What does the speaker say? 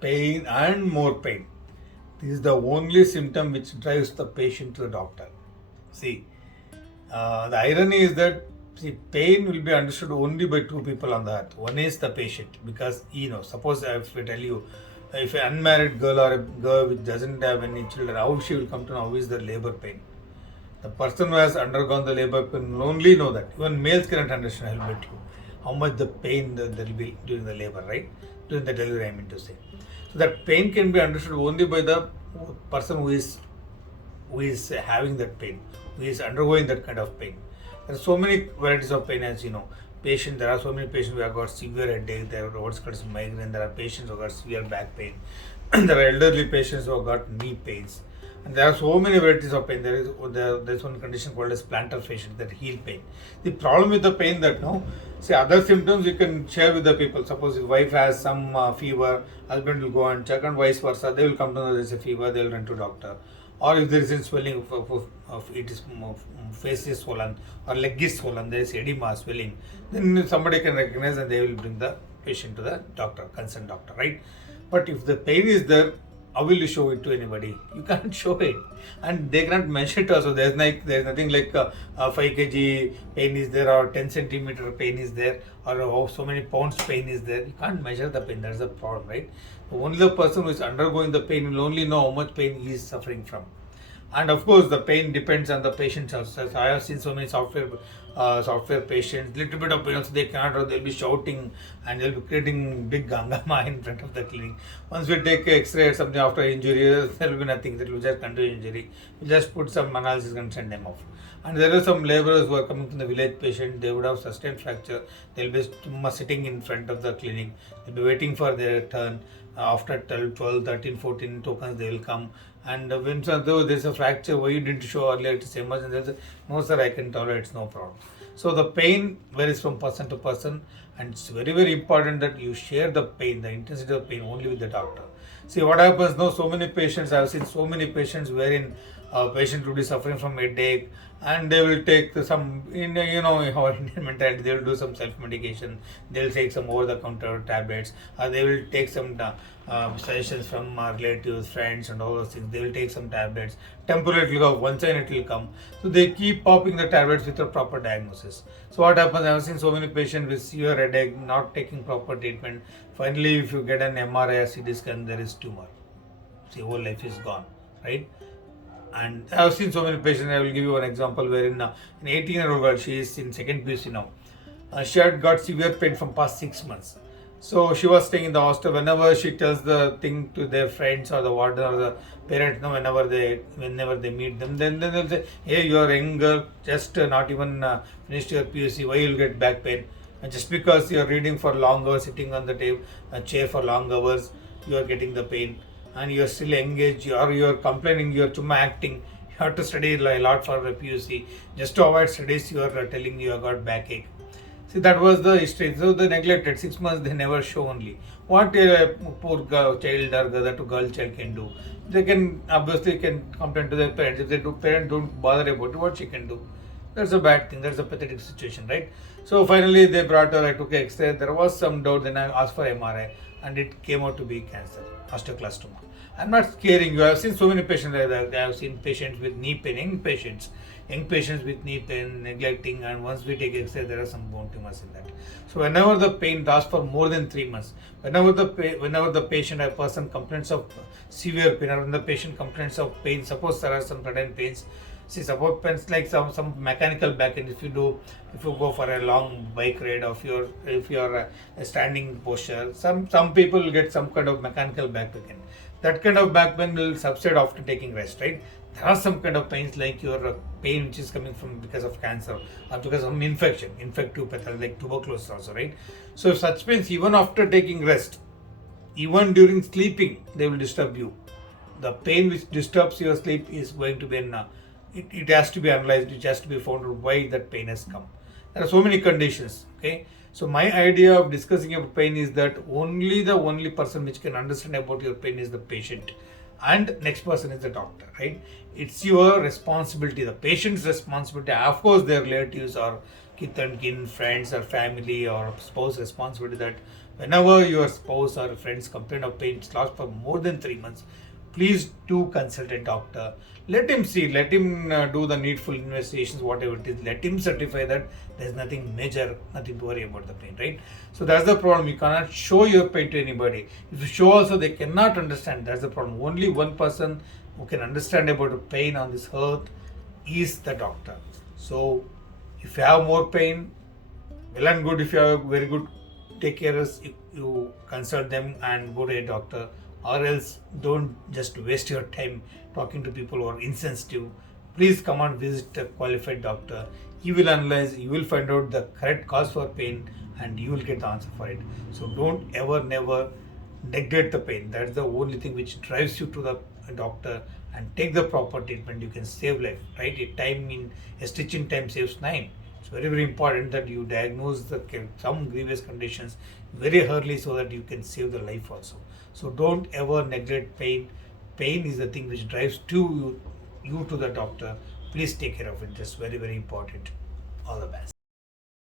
pain and more pain. This is the only symptom which drives the patient to the doctor. See, the irony is that pain will be understood only by two people on the earth. One is the patient, because suppose if I tell you, if an unmarried girl or a girl which doesn't have any children, how she will come to know how is the labor pain. The person who has undergone the labor pain will only know that. Even males cannot understand, I'll bet you, how much the pain there will be during the labor, right? During the delivery, I mean to say. So that pain can be understood only by the person who is having that pain, who is undergoing that kind of pain. There are so many varieties of pain, as you know. There are so many patients who have got severe headache, there are what's called migraine, there are patients who have got severe back pain, there are elderly patients who have got knee pains. And there are so many varieties of pain. There's one condition called as plantar fasciitis, that heel pain. The problem with the pain that other symptoms you can share with the people. Suppose if wife has some fever, husband will go and check, and vice versa. They will come to know there is a fever, they will run to doctor. Or if there is a swelling of it is face is swollen or leg is swollen, there is edema, swelling, then somebody can recognize and they will bring the patient to the doctor, concerned doctor, right? But if the pain is there, how will you show it to anybody? You can't show it, and they cannot measure it also. There's nothing like 5 kg pain is there, or 10 centimeter pain is there, or so many pounds pain is there. You can't measure the pain. That's the problem, right? Only the person who is undergoing the pain will only know how much pain he is suffering from. And of course, the pain depends on the patient also. I have seen so many software patients, little bit of pain also they cannot, they'll be shouting and they'll be creating big gangama in front of the clinic. Once we take X-ray or something after injury, there will be nothing. That will just continue injury. We just put some analysis and send them off. And there are some laborers who are coming from the village patient. They would have sustained fracture. They'll be sitting in front of the clinic. They'll be waiting for their turn. After 12, 13, 14 tokens, they will come. And when though there's a fracture, why you didn't show earlier, it is emergency. They'll say, no sir, I can tolerate, it's no problem. So the pain varies from person to person, and it's very, very important that you share the pain, the intensity of pain only with the doctor. See what happens now, so many patients, I have seen so many patients wherein a patient will be suffering from headache, and they will take some, our Indian mentality, they will do some self-medication, they will take some over-the-counter tablets, or they will take some suggestions from relatives, friends and all those things. They will take some tablets, temporarily it will go, once and it will come. So they keep popping the tablets without proper diagnosis. So what happens, I have seen so many patients with severe headache, not taking proper treatment. Finally, if you get an MRI or CT scan, there is tumor. See, whole life is gone, right? And I have seen so many patients. I will give you one example wherein an 18-year-old girl, she is in second PUC now. She had got severe pain from past 6 months. So she was staying in the hostel. Whenever she tells the thing to their friends or the warden or the parents, whenever they meet them, then they'll say, hey, you are a young girl, just not even finished your PUC, why you'll get back pain? And just because you are reading for long hours, sitting on the chair for long hours, you are getting the pain. And you are still engaged, or you are complaining, you are chumma acting, you have to study a lot for the PUC. Just to avoid studies, you are telling you have got backache. See, that was the history. So they neglected 6 months, they never show only. What a poor child or girl child can do. They can obviously complain to their parents. If parents don't bother about it, what she can do? That's a bad thing. That's a pathetic situation, right? So finally they brought her, I took X-ray. There was some doubt, then I asked for MRI, and it came out to be cancer, osteoclastoma. I'm not scaring you. I've seen so many patients like that. I have seen patients with knee pain, young patients with knee pain, neglecting, and once we take X-ray, there are some bone tumors in that. So whenever the pain lasts for more than 3 months, whenever the patient, a person complains of severe pain, or when the patient complains of pain, suppose there are some sudden pains. See, suppose pains like some mechanical back pain. If you go for a long bike ride, or if you are a standing posture, some people will get some kind of mechanical back pain. That kind of back pain will subside after taking rest, right? There are some kind of pains like your pain which is coming from because of cancer or because of infective pathology like tuberculosis also, right? So such pains, even after taking rest, even during sleeping, they will disturb you. The pain which disturbs your sleep is going to be it has to be analyzed. It has to be found out why that pain has come. There are so many conditions. Okay, so my idea of discussing about pain is that the only person which can understand about your pain is the patient, and next person is the doctor, right? It's your responsibility, the patient's responsibility. Of course, their relatives or kith and kin, friends or family or spouse responsibility that whenever your spouse or friends complain of pain lasts for more than 3 months, please do consult a doctor. Let him see, let him do the needful investigations, whatever it is. Let him certify that there's nothing major, nothing to worry about the pain, right? So that's the problem. You cannot show your pain to anybody. If you show also, they cannot understand. That's the problem. Only one person who can understand about the pain on this earth is the doctor. So if you have more pain, well and good. If you have very good take care of, you consult them and go to a doctor, or else don't just waste your time talking to people who are insensitive. Please come and visit a qualified doctor. He will analyze, you will find out the correct cause for pain, and you will get the answer for it. So don't ever never neglect the pain. That's the only thing which drives you to the doctor, and take the proper treatment. You can save life, right? A stitch in time saves nine. It's very, very important that you diagnose some grievous conditions very early so that you can save the life also. So don't ever neglect pain. Pain is the thing which drives you to the doctor. Please take care of it. That's very, very important. All the best.